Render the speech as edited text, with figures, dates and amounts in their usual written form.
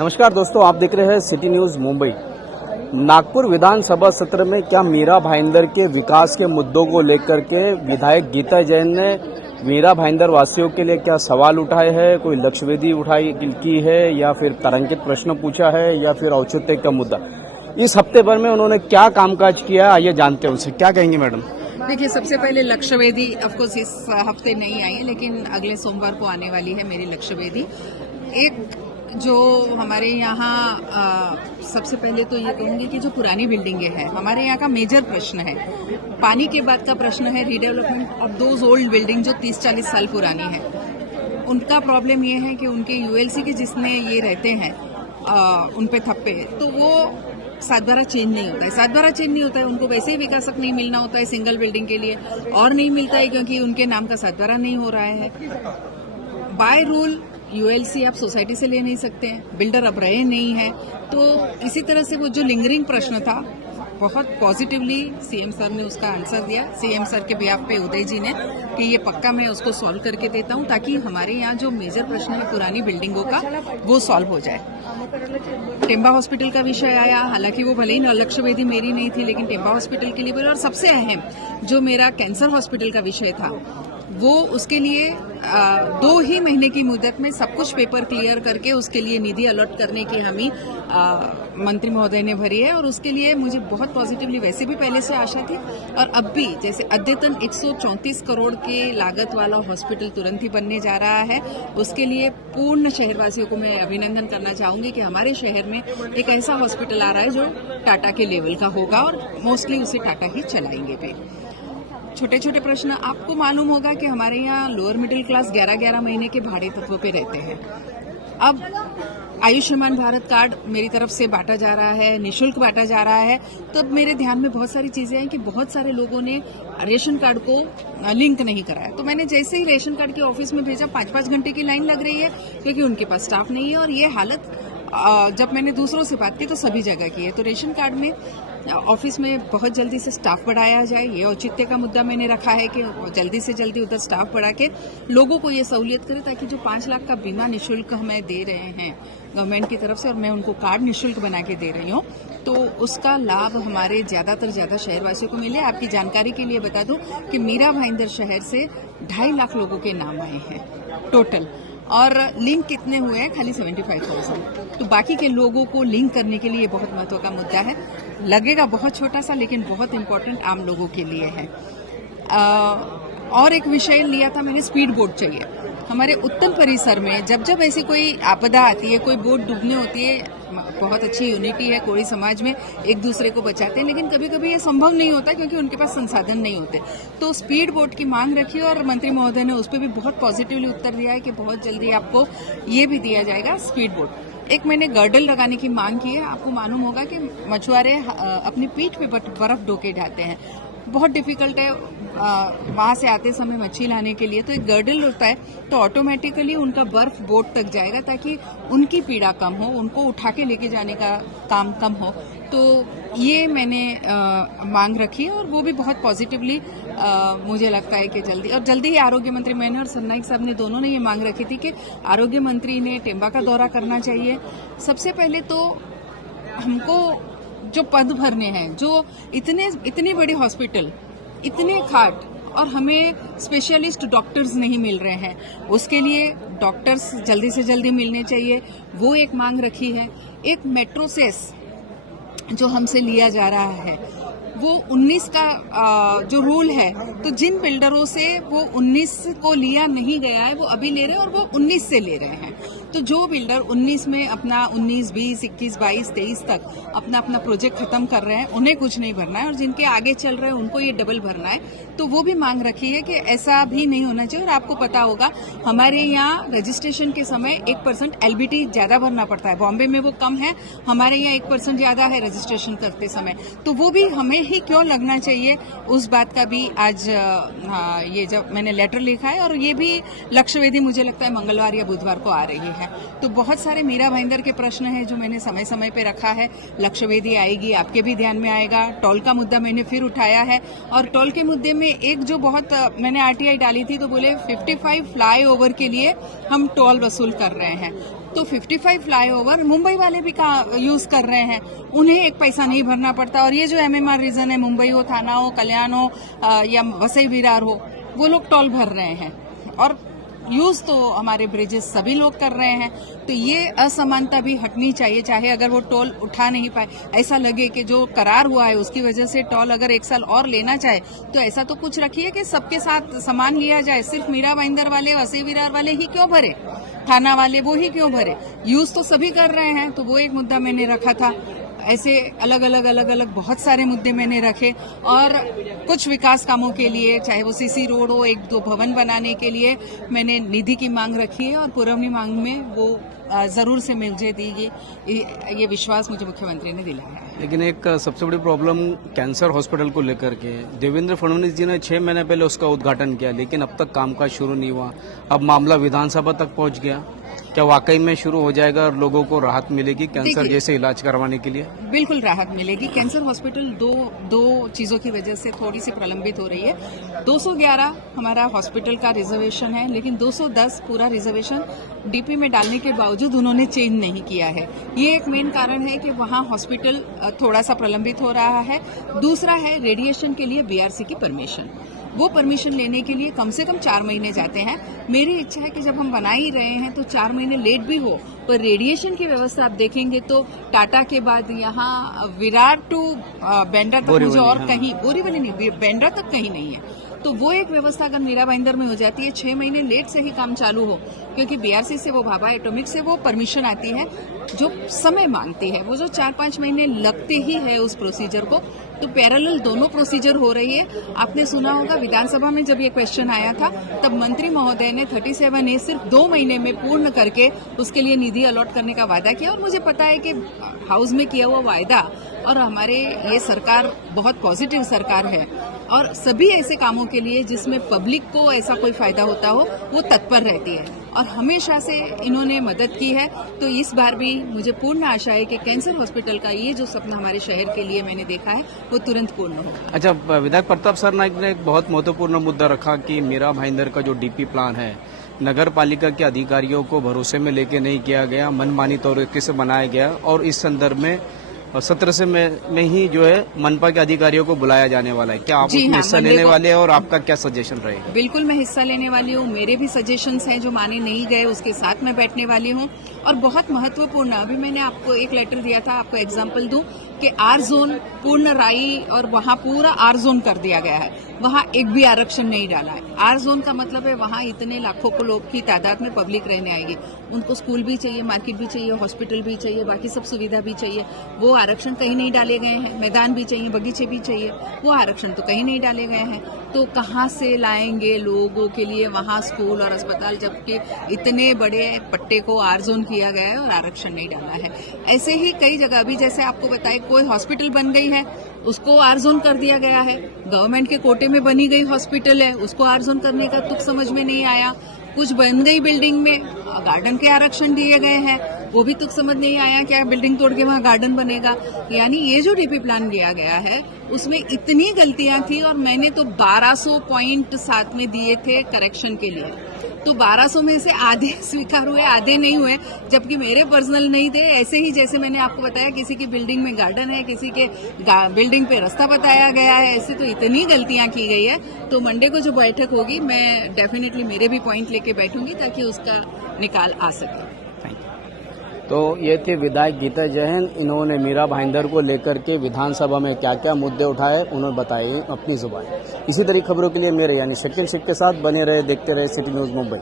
नमस्कार दोस्तों, आप देख रहे हैं सिटी न्यूज मुंबई। नागपुर विधानसभा सत्र में क्या मीरा भाईंदर के विकास के मुद्दों को लेकर के विधायक गीता जैन ने मीरा भाईंदर वासियों के लिए क्या सवाल उठाए हैं, कोई लक्ष्यवेदी उठाई की है या फिर तारांकित प्रश्न पूछा है या फिर औचित्य का मुद्दा, इस हफ्ते भर में उन्होंने क्या कामकाज किया है, आइए जानते हैं उनसे। क्या कहेंगे मैडम? देखिए, सबसे पहले लक्ष्यवेदी ऑफकोर्स इस हफ्ते नहीं आई है, लेकिन अगले सोमवार को आने वाली है मेरी लक्ष्यवेदी। एक जो हमारे यहाँ सबसे पहले तो ये कहूंगी कि जो पुरानी बिल्डिंगें हैं, हमारे यहाँ का मेजर प्रश्न है, पानी के बाद का प्रश्न है redevelopment of those old building जो 30-40 साल पुरानी है। उनका प्रॉब्लम ये है कि उनके यूएलसी के जिसने ये रहते हैं उन पे थप्पे, तो वो 7/12 चेंज नहीं होता है। 7/12 चेंज नहीं होता है, उनको वैसे ही विकासक नहीं मिलना होता है सिंगल बिल्डिंग के लिए, और नहीं मिलता है क्योंकि उनके नाम का 7/12 नहीं हो रहा है। बाय रूल यूएलसी आप सोसाइटी से ले नहीं सकते हैं, बिल्डर अब रहे नहीं है। तो इसी तरह से वो जो लिंगरिंग प्रश्न था, बहुत पॉजिटिवली सीएम सर ने उसका आंसर दिया। सीएम सर के बिहाफ पे उदय जी ने कि ये पक्का मैं उसको सॉल्व करके देता हूं, ताकि हमारे यहाँ जो मेजर प्रश्न है पुरानी बिल्डिंगों का, वो सॉल्व हो जाए। टेम्बा हॉस्पिटल का विषय आया, हालांकि वो भले ही लक्ष्यवेदी मेरी नहीं थी, लेकिन टेम्बा हॉस्पिटल के लिए बोले। और सबसे अहम जो मेरा कैंसर हॉस्पिटल का विषय था, वो उसके लिए 2 ही महीने की मुद्दत में सब कुछ पेपर क्लियर करके उसके लिए निधि अलॉट करने की हमी मंत्री महोदय ने भरी है। और उसके लिए मुझे बहुत पॉजिटिवली वैसे भी पहले से आशा थी, और अब भी जैसे अद्यतन 134 करोड़ के लागत वाला हॉस्पिटल तुरंत ही बनने जा रहा है। उसके लिए पूर्ण शहरवासियों को मैं अभिनंदन करना चाहूंगी कि हमारे शहर में एक ऐसा हॉस्पिटल आ रहा है जो टाटा के लेवल का होगा, और मोस्टली उसे टाटा ही चलाएंगे भी। छोटे छोटे प्रश्न, आपको मालूम होगा कि हमारे यहाँ लोअर मिडिल क्लास 11-11 महीने के भाड़े तत्वों पे रहते हैं। अब आयुष्मान भारत कार्ड मेरी तरफ से बांटा जा रहा है, निशुल्क बांटा जा रहा है। तो अब मेरे ध्यान में बहुत सारी चीजें हैं कि बहुत सारे लोगों ने रेशन कार्ड को लिंक नहीं कराया। तो मैंने जैसे ही रेशन कार्ड के ऑफिस में भेजा, 5-5 घंटे की लाइन लग रही है क्योंकि उनके पास स्टाफ नहीं है। और ये हालत जब मैंने दूसरों से बात की तो सभी जगह की है। तो रेशन कार्ड में ऑफिस में बहुत जल्दी से स्टाफ बढ़ाया जाए, ये औचित्य का मुद्दा मैंने रखा है कि जल्दी से जल्दी उधर स्टाफ बढ़ा के लोगों को ये सहूलियत करे, ताकि जो 5 लाख का बीमा निशुल्क हमें दे रहे हैं गवर्नमेंट की तरफ से, और मैं उनको कार्ड निशुल्क बना के दे रही हूँ, तो उसका लाभ हमारे ज्यादा शहरवासियों को मिले। आपकी जानकारी के लिए बता दूं कि मीरा भाईंदर शहर से 2.5 लाख लोगों के नाम आए हैं टोटल, और लिंक कितने हुए हैं? खाली 75,000। तो बाकी के लोगों को लिंक करने के लिए बहुत महत्व का मुद्दा है। लगेगा बहुत छोटा सा, लेकिन बहुत इंपॉर्टेंट आम लोगों के लिए है। और एक विषय लिया था मैंने, स्पीड बोट चाहिए हमारे उत्तम परिसर में। जब जब ऐसी कोई आपदा आती है, कोई बोट डूबने होती है, बहुत अच्छी यूनिटी है कोई समाज में, एक दूसरे को बचाते हैं, लेकिन कभी कभी ये संभव नहीं होता क्योंकि उनके पास संसाधन नहीं होते। तो स्पीड बोट की मांग रखी, और मंत्री महोदय ने उस पर भी बहुत पॉजिटिवली उत्तर दिया है कि बहुत जल्दी आपको ये भी दिया जाएगा स्पीड बोट। एक मैंने गर्डल लगाने की मांग की है। आपको मालूम होगा कि मछुआरे अपनी पीठ पे बर्फ ढोके ढाते हैं, बहुत डिफिकल्ट है वहां से आते समय मच्छी लाने के लिए। तो एक गर्डल होता है तो ऑटोमेटिकली उनका बर्फ बोट तक जाएगा, ताकि उनकी पीड़ा कम हो, उनको उठा के लेके जाने का काम कम हो। तो ये मैंने मांग रखी है, और वो भी बहुत पॉजिटिवली मुझे लगता है कि जल्दी ही आरोग्य मंत्री, मैंने और सरनाइक साहब ने दोनों ने ये मांग रखी थी कि आरोग्य मंत्री ने टेम्बा का दौरा करना चाहिए। सबसे पहले तो हमको जो पद भरने हैं, जो इतनी बड़ी हॉस्पिटल, इतने खाट, और हमें स्पेशलिस्ट डॉक्टर्स नहीं मिल रहे हैं, उसके लिए डॉक्टर्स जल्दी से जल्दी मिलने चाहिए, वो एक मांग रखी है। एक मेट्रो सेस जो हमसे लिया जा रहा है, वो 19 का जो रूल है, तो जिन बिल्डरों से वो 19 को लिया नहीं गया है वो अभी ले रहे हैं, और वो 19 से ले रहे हैं। तो जो बिल्डर 19 में अपना 19, 20, 21, 22, 23 तक अपना प्रोजेक्ट खत्म कर रहे हैं, उन्हें कुछ नहीं भरना है, और जिनके आगे चल रहे हैं उनको ये डबल भरना है। तो वो भी मांग रखी है कि ऐसा भी नहीं होना चाहिए। और आपको पता होगा हमारे यहाँ रजिस्ट्रेशन के समय 1% एलबीटी ज्यादा भरना पड़ता है, बॉम्बे में वो कम है, हमारे यहाँ 1% ज्यादा है रजिस्ट्रेशन करते समय। तो वो भी हमें ही क्यों लगना चाहिए, उस बात का भी आज ये जब मैंने लेटर लिखा है। और ये भी लक्ष्यवेदी मुझे लगता है मंगलवार या बुधवार को आ रही है। तो बहुत सारे मीरा भाईंदर के प्रश्न हैं जो मैंने समय समय पे रखा है। लक्ष्यवेदी आएगी, आपके भी ध्यान में आएगा। टोल का मुद्दा मैंने फिर उठाया है, और टोल के मुद्दे में एक जो बहुत मैंने आरटीआई डाली थी, तो बोले 55 फ्लाईओवर के लिए हम टोल वसूल कर रहे हैं। तो 55 फ्लाईओवर मुंबई वाले भी यूज कर रहे हैं, उन्हें एक पैसा नहीं भरना पड़ता। और ये जो MMR रीजन है, मुंबई हो, थाना हो, कल्याण हो या वसई विरार हो, वो लोग टोल भर रहे हैं और यूज तो हमारे ब्रिजेस सभी लोग कर रहे हैं। तो ये असमानता भी हटनी चाहिए, चाहे अगर वो टोल उठा नहीं पाए, ऐसा लगे कि जो करार हुआ है उसकी वजह से टोल अगर 1 साल और लेना चाहे तो ऐसा तो कुछ रखिए कि सबके साथ समान लिया जाए। सिर्फ मीरा भाईंदर वाले, वसई विरार वाले ही क्यों भरे, थाना वाले वो ही क्यों भरे? यूज तो सभी कर रहे हैं। तो वो एक मुद्दा मैंने रखा था। ऐसे अलग अलग बहुत सारे मुद्दे मैंने रखे और कुछ विकास कामों के लिए, चाहे वो सीसी रोड हो, 1-2 भवन बनाने के लिए मैंने निधि की मांग रखी है और पुरवनी मांग में वो जरूर से मुझे देगी, ये विश्वास मुझे मुख्यमंत्री ने दिलाया है। लेकिन एक सबसे बड़ी प्रॉब्लम कैंसर हॉस्पिटल को लेकर के, देवेंद्र फडणवीस जी ने 6 महीने पहले उसका उद्घाटन किया, लेकिन अब तक कामकाज शुरू नहीं हुआ। अब मामला विधानसभा तक पहुंच गया, क्या वाकई में शुरू हो जाएगा और लोगों को राहत मिलेगी कैंसर जैसे इलाज करवाने के लिए? बिल्कुल राहत मिलेगी। कैंसर हॉस्पिटल दो चीजों की वजह से थोड़ी सी प्रलंबित हो रही है। 211 हमारा हॉस्पिटल का रिजर्वेशन है, लेकिन 210 पूरा रिजर्वेशन डीपी में डालने के बावजूद उन्होंने चेंज नहीं किया है। ये एक मेन कारण है कि वहाँ हॉस्पिटल थोड़ा सा प्रलंबित हो रहा है। दूसरा है रेडिएशन के लिए BRC की परमिशन। वो परमिशन लेने के लिए कम से कम 4 महीने जाते हैं। मेरी इच्छा है कि जब हम बना ही रहे हैं तो 4 महीने लेट भी हो, पर रेडिएशन की व्यवस्था आप देखेंगे तो टाटा के बाद यहाँ विरार टू बेंड्रा तक मुझे और कहीं, बोरीवली नहीं, बेंड्रा तक कहीं नहीं है। तो वो एक व्यवस्था अगर मीरा भाईंदर में हो जाती है, 6 महीने लेट से ही काम चालू हो, क्योंकि BRC से वो भाभा एटॉमिक से वो परमिशन आती है जो समय मांगती है। वो जो 4-5 महीने लगते ही है उस प्रोसीजर को, तो पैरेलल दोनों प्रोसीजर हो रही है। आपने सुना होगा विधानसभा में जब ये क्वेश्चन आया था, तब मंत्री महोदय ने 37A सिर्फ 2 महीने में पूर्ण करके उसके लिए निधि अलॉट करने का वादा किया। और मुझे पता है कि हाउस में किया हुआ वायदा और हमारे ये सरकार बहुत पॉजिटिव सरकार है और सभी ऐसे कामों के लिए जिसमें पब्लिक को ऐसा कोई फायदा होता हो वो तत्पर रहती है और हमेशा से इन्होंने मदद की है। तो इस बार भी मुझे पूर्ण आशा है कि कैंसर हॉस्पिटल का ये जो सपना हमारे शहर के लिए मैंने देखा है वो तुरंत पूर्ण हो। अच्छा, विधायक प्रताप सरनाईक ने एक बहुत महत्वपूर्ण मुद्दा रखा कि मीरा भाईंदर का जो DP प्लान है नगर पालिका के अधिकारियों को भरोसे में लेके नहीं किया गया, मनमानी तरीके से बनाया गया और इस संदर्भ में सत्र से में ही जो है मनपा के अधिकारियों को बुलाया जाने वाला है। क्या आप उसमें हिस्सा लेने वाले हैं और आपका क्या सजेशन रहेगा? बिल्कुल मैं हिस्सा लेने वाली हूँ। मेरे भी सजेशंस हैं जो माने नहीं गए, उसके साथ मैं बैठने वाली हूँ। और बहुत महत्वपूर्ण, अभी मैंने आपको एक लेटर दिया था, आपको एग्जाम्पल दूं कि R जोन पूर्ण राई और वहाँ पूरा R जोन कर दिया गया है, वहाँ एक भी आरक्षण नहीं डाला है। R जोन का मतलब है वहाँ इतने लाखों को लोग की तादाद में पब्लिक रहने आएगी, उनको स्कूल भी चाहिए, मार्केट भी चाहिए, हॉस्पिटल भी चाहिए, बाकी सब सुविधा भी चाहिए। वो आरक्षण कहीं नहीं डाले गए हैं। मैदान भी चाहिए, बगीचे भी चाहिए, वो आरक्षण तो कहीं नहीं डाले गए हैं। तो कहाँ से लाएंगे लोगों के लिए वहाँ स्कूल और अस्पताल, जबकि इतने बड़े पट्टे को R जोन किया गया है और आरक्षण नहीं डाला है। ऐसे ही कई जगह भी, जैसे आपको बताए, कोई हॉस्पिटल बन गई है उसको R जोन कर दिया गया है। गवर्नमेंट के कोटे में बनी गई हॉस्पिटल है, उसको R जोन करने का तुक समझ में नहीं आया। कुछ बन गई बिल्डिंग में गार्डन के आरक्षण दिए गए हैं, वो भी तुक समझ नहीं आया, क्या बिल्डिंग तोड़ के वहाँ गार्डन बनेगा। यानी ये जो DP प्लान दिया गया है उसमें इतनी गलतियां थी और मैंने तो 1200 पॉइंट साथ में दिए थे करेक्शन के लिए। तो 1200 में से आधे स्वीकार हुए, आधे नहीं हुए, जबकि मेरे पर्सनल नहीं थे। ऐसे ही जैसे मैंने आपको बताया, किसी की बिल्डिंग में गार्डन है, किसी के बिल्डिंग पे रास्ता बताया गया है, ऐसे तो इतनी गलतियां की गई है। तो मंडे को जो बैठक होगी मैं डेफिनेटली मेरे भी पॉइंट लेके बैठूंगी ताकि उसका निकाल आ सके। तो ये थे विधायक गीता जैन। इन्होंने मीरा भाईंदर को लेकर के विधानसभा में क्या क्या मुद्दे उठाए उन्होंने बताए अपनी जुबान। इसी तरह खबरों के लिए मेरे यानी शकील शेख के साथ बने रहे, देखते रहे सिटी न्यूज़ मुंबई।